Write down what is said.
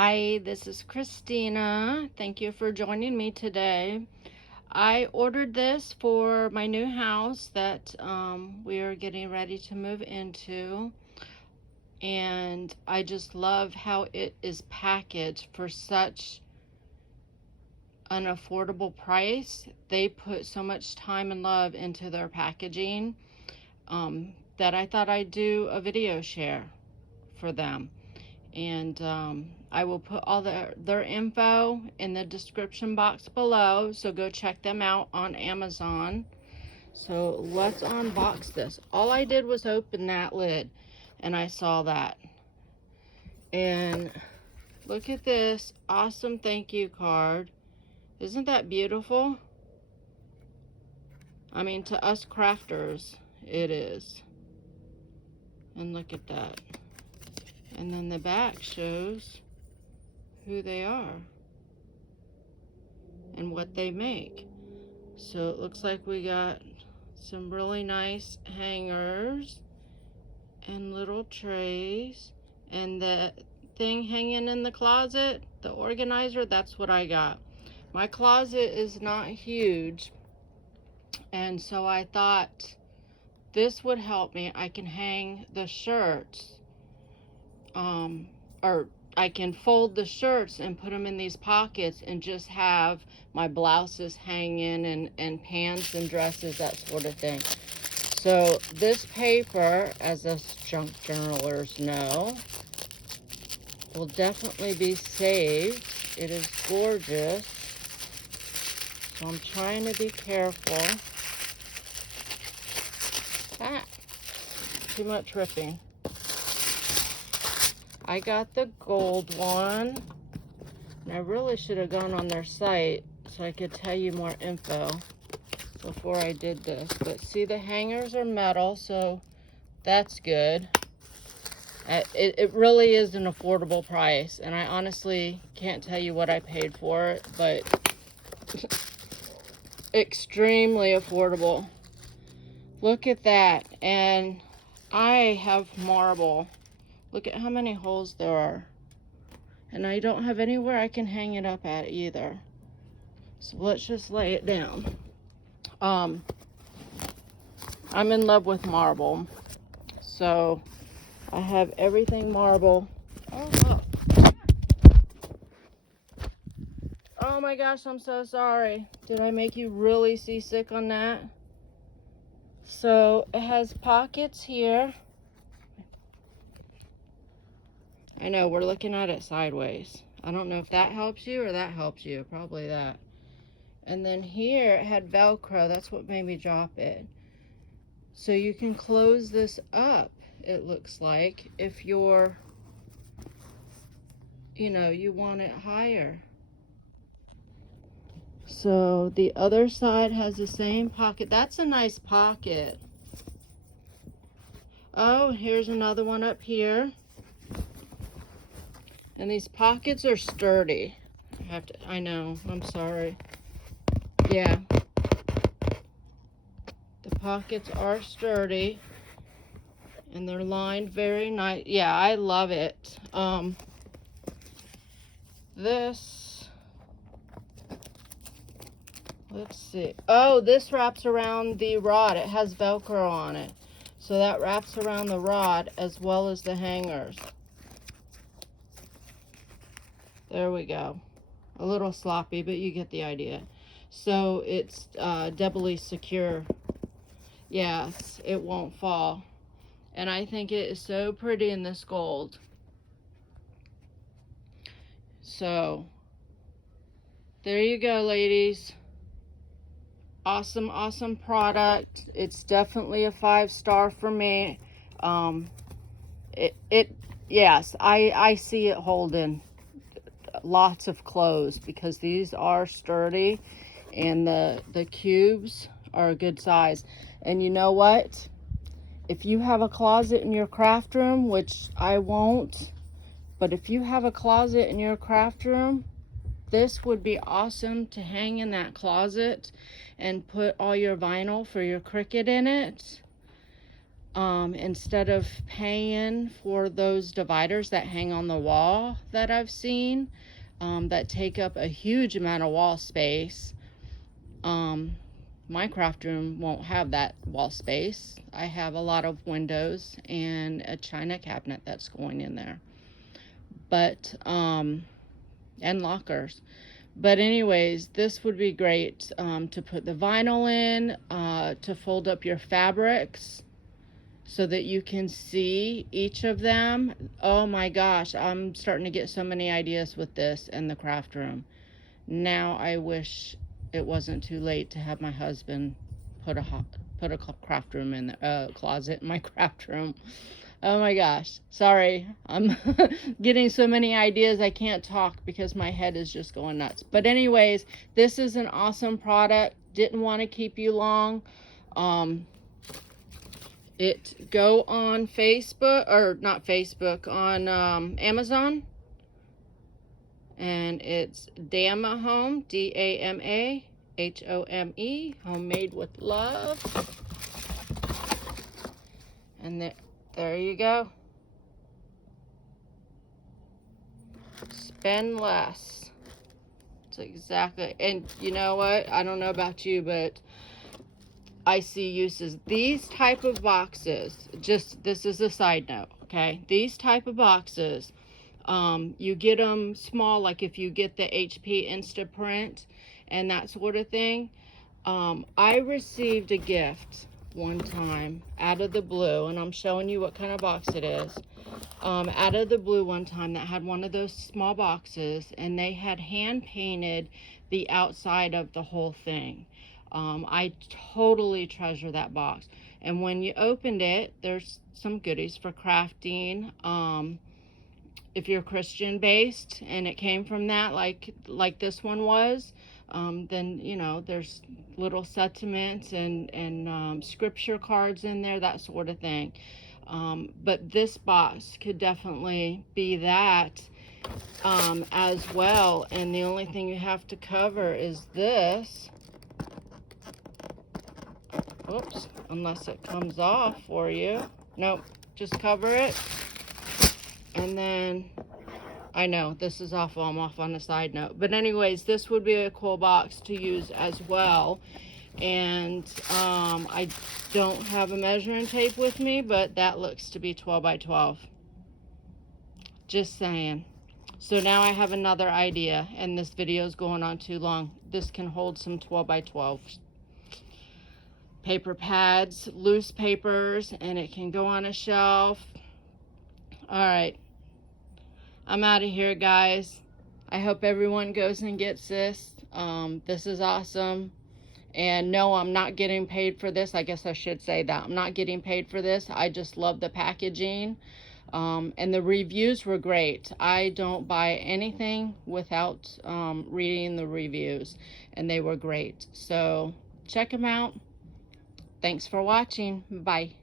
Hi, this is Christina. Thank you for joining me today. I ordered this for my new house that we are getting ready to move into, and I just love how it is packaged for such an affordable price. They put so much time and love into their packaging that I thought I'd do a video share for them. And I will put all their info in the description box below, so go check them out on Amazon. So let's unbox this. All I did was open that lid and I saw that. And look at this awesome thank you card. Isn't that beautiful? I mean, to us crafters, it is. And look at that. And then the back shows who they are and what they make. So it looks like we got some really nice hangers and little trays, and the thing hanging in the closet, the organizer, that's what I got. My closet is not huge, and so I thought this would help me. I can hang the shirts, or I can fold the shirts and put them in these pockets and just have my blouses hanging and pants and dresses, that sort of thing. So this paper, as us junk journalers know, will definitely be saved. It is gorgeous. So I'm trying to be careful. Ah, too much ripping. I got the gold one, and I really should have gone on their site so I could tell you more info before I did this. But see, the hangers are metal, so that's good. It really is an affordable price, and I honestly can't tell you what I paid for it, but extremely affordable. Look at that. And I have marble. Look at how many holes there are. And I don't have anywhere I can hang it up at either. So let's just lay it down. I'm in love with marble. So I have everything marble. Oh, look. Oh my gosh, I'm so sorry. Did I make you really seasick on that? So it has pockets here. I know, we're looking at it sideways. I don't know if that helps you or that helps you. Probably that. And then here it had Velcro. That's what made me drop it. So you can close this up, it looks like, if you're, you want it higher. So the other side has the same pocket. That's a nice pocket. Oh, here's another one up here. And these pockets are sturdy. I know, I'm sorry. Yeah. The pockets are sturdy. And they're lined very nice. Yeah, I love it. Let's see. Oh, this wraps around the rod. It has Velcro on it. So that wraps around the rod as well as the hangers. There we go. A little sloppy, but you get the idea. So it's doubly secure. Yes, it won't fall. And I think it is so pretty in this gold. So there you go, ladies. Awesome, awesome product. It's definitely a 5-star for me. Yes, I see it holding lots of clothes because these are sturdy, and the cubes are a good size. And you know what? If you have a closet in your craft room, which I won't, but if you have a closet in your craft room, this would be awesome to hang in that closet and put all your vinyl for your Cricut in it. instead of paying for those dividers that hang on the wall that I've seen, that take up a huge amount of wall space. My craft room won't have that wall space. I have a lot of windows and a china cabinet that's going in there. But, and lockers. But anyways, this would be great to put the vinyl in, to fold up your fabrics so that you can see each of them. Oh my gosh, I'm starting to get so many ideas with this in the craft room. Now I wish it wasn't too late to have my husband put a craft room in the closet in my craft room. Oh my gosh, sorry, I'm getting so many ideas I can't talk because my head is just going nuts. But anyways, this is an awesome product. Didn't want to keep you long. It go on Facebook, or not Facebook, on Amazon, and it's Damahome, Damahome, homemade with love. And there you go. Spend less. It's exactly, and you know what? I don't know about you, but I see uses. These type of boxes, just, this is a side note, okay? These type of boxes, you get them small, like if you get the HP Instaprint and that sort of thing. I received a gift one time out of the blue, and I'm showing you what kind of box it is. Out of the blue one time that had one of those small boxes, and they had hand painted the outside of the whole thing. I totally treasure that box. And when you opened it, there's some goodies for crafting. If you're Christian based and it came from that, like this one was, then you know there's little sentiments and scripture cards in there, that sort of thing. But this box could definitely be that as well. And the only thing you have to cover is this. Oops, unless it comes off for you. Nope, just cover it. And then, I know, this is awful, I'm off on a side note. But anyways, this would be a cool box to use as well. And I don't have a measuring tape with me, but that looks to be 12 by 12. Just saying. So now I have another idea, and this video is going on too long. This can hold some 12 by 12 paper pads, loose papers, and it can go on a shelf. All right, I'm out of here, guys. I hope everyone goes and gets this. This is awesome. And no, I'm not getting paid for this. I guess I should say that. I'm not getting paid for this. I just love the packaging. And the reviews were great. I don't buy anything without reading the reviews. And they were great. So check them out. Thanks for watching. Bye.